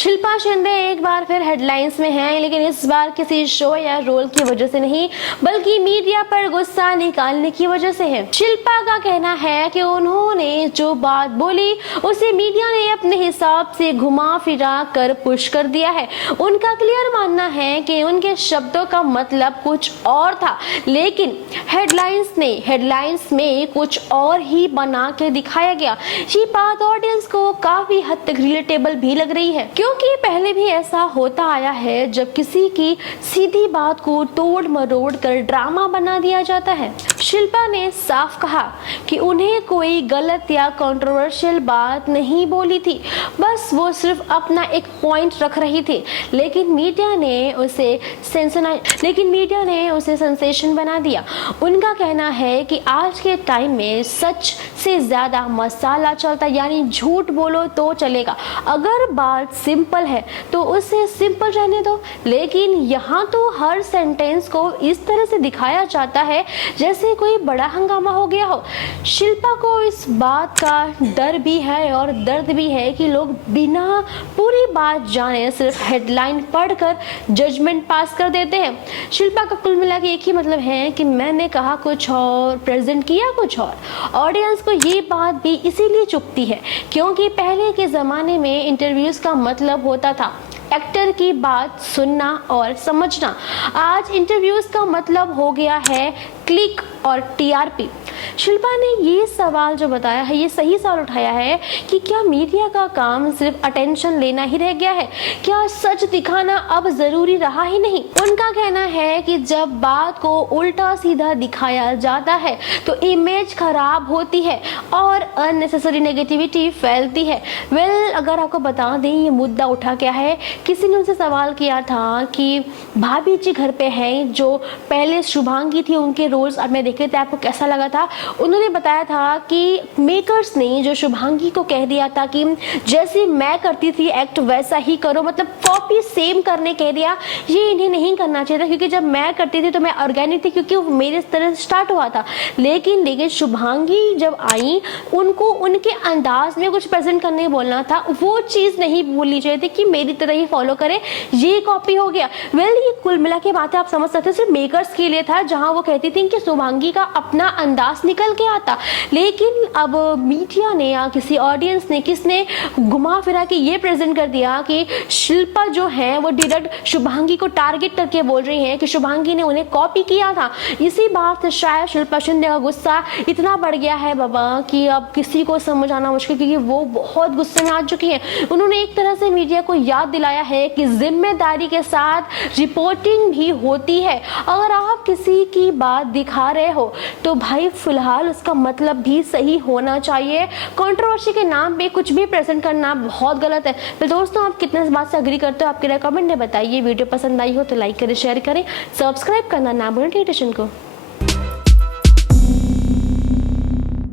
शिल्पा शिंदे एक बार फिर हेडलाइंस में हैं, लेकिन इस बार किसी शो या रोल की वजह से नहीं बल्कि मीडिया पर गुस्सा निकालने की वजह से है। शिल्पा का कहना है कि उन्होंने जो बात बोली उसे मीडिया ने अपने हिसाब से घुमा फिरा कर पुश कर दिया है। उनका क्लियर मानना है कि उनके शब्दों का मतलब कुछ और था, लेकिन हेडलाइंस में कुछ और ही बना के दिखाया गया। ये बात ऑडियंस को काफी हद तक रिलेटेबल भी लग रही है, क्योंकि पहले भी ऐसा होता आया है जब किसी की सीधी बात को तोड़ मरोड़ कर ड्रामा बना दिया जाता है। शिल्पा ने साफ कहा कि उन्हें कोई गलत या कंट्रोवर्शियल बात नहीं बोली थी, बस वो सिर्फ अपना एक पॉइंट रख रही थी, लेकिन मीडिया ने उसे सेंसेशन बना दिया। उनका कहना है कि आज के टाइम में सच से ज्यादा मसाला चलता, यानी झूठ बोलो तो चलेगा। अगर बात सिंपल है तो उसे सिंपल रहने दो, लेकिन यहाँ तो हर सेंटेंस को इस तरह से दिखाया जाता है जैसे कोई बड़ा हंगामा हो गया हो। शिल्पा को इस बात का डर भी है और दर्द भी है कि लोग बिना पूरी बात जाने सिर्फ हेडलाइन पढ़कर जजमेंट पास कर देते हैं। शिल्पा का कुल मिला के एक ही मतलब है कि मैंने कहा कुछ और, प्रेजेंट किया कुछ और। ऑडियंस को ये बात भी इसीलिए चुभती है क्योंकि पहले के ज़माने में इंटरव्यूज का मतलब होता था एक्टर की बात सुनना और समझना। आज इंटरव्यूज का मतलब हो गया है क्लिक और टीआरपी। शिल्पा ने ये सवाल जो बताया है, ये सही सवाल उठाया है कि क्या मीडिया का काम सिर्फ अटेंशन लेना ही रह गया है? क्या सच दिखाना अब जरूरी रहा ही नहीं? उनका कहना है कि जब बात को उल्टा सीधा दिखाया जाता है तो इमेज खराब होती है और अननेसेसरी नेगेटिविटी फैलती है। अगर आपको बता दें ये मुद्दा उठा क्या है, किसी ने उनसे सवाल किया था कि भाभी जी घर पे हैं, जो पहले शुभांगी थी उनके रोल्स आपने देखे थे, आपको कैसा लगा था? उन्होंने बताया था कि मेकर्स ने जो शुभांगी को कह दिया था कि जैसे मैं करती थी एक्ट वैसा ही करो, मतलब कॉपी सेम करने कह दिया, ये इन्हें नहीं करना चाहिए था क्योंकि जब मैं करती थी तो मैं ऑर्गेनिक थी, क्योंकि वो मेरे तरह से स्टार्ट हुआ था। लेकिन शुभांगी जब आई उनको उनके अंदाज में कुछ प्रेजेंट करने बोलना था, वो चीज़ नहीं भूलनी चाहिए थी कि मेरी तरह ही फॉलो करे, ये कॉपी हो गया। ये कुल मिला के बातें आप समझ सकते हैं सिर्फ मेकर्स के लिए था, जहां वो कहती थी कि शुभांगी का अपना अंदाज निकल के आता। लेकिन अब मीडिया ने या किसी ऑडियंस ने किसने घुमा फिरा के ये प्रेजेंट कर दिया कि शिल्पा जो है वो डायरेक्ट शुभांगी को टारगेट करके बोल रही है कि शुभांगी ने उन्हें कॉपी किया था। इसी बात से शायद शिल्पा शिंदे का गुस्सा इतना बढ़ गया है बाबा कि अब किसी को समझ आना मुश्किल, क्योंकि वो बहुत गुस्से में आ चुकी हैं। उन्होंने एक तरह से मीडिया को याद दिलाया है कि जिम्मेदारी के साथ रिपोर्टिंग भी होती है। अगर आप किसी की बात दिखा रहे हो तो भाई फिलहाल उसका मतलब भी सही होना चाहिए। कंट्रोवर्सी के नाम पे कुछ भी प्रेजेंट करना बहुत गलत है। तो दोस्तों, आप कितने इस बात से एग्री करते हो? आपके कमेंट में बताइए। वीडियो पसंद आई हो तो लाइक करें, शेयर करें, सब्सक्राइब करना ना भूलें नोटिफिकेशन को।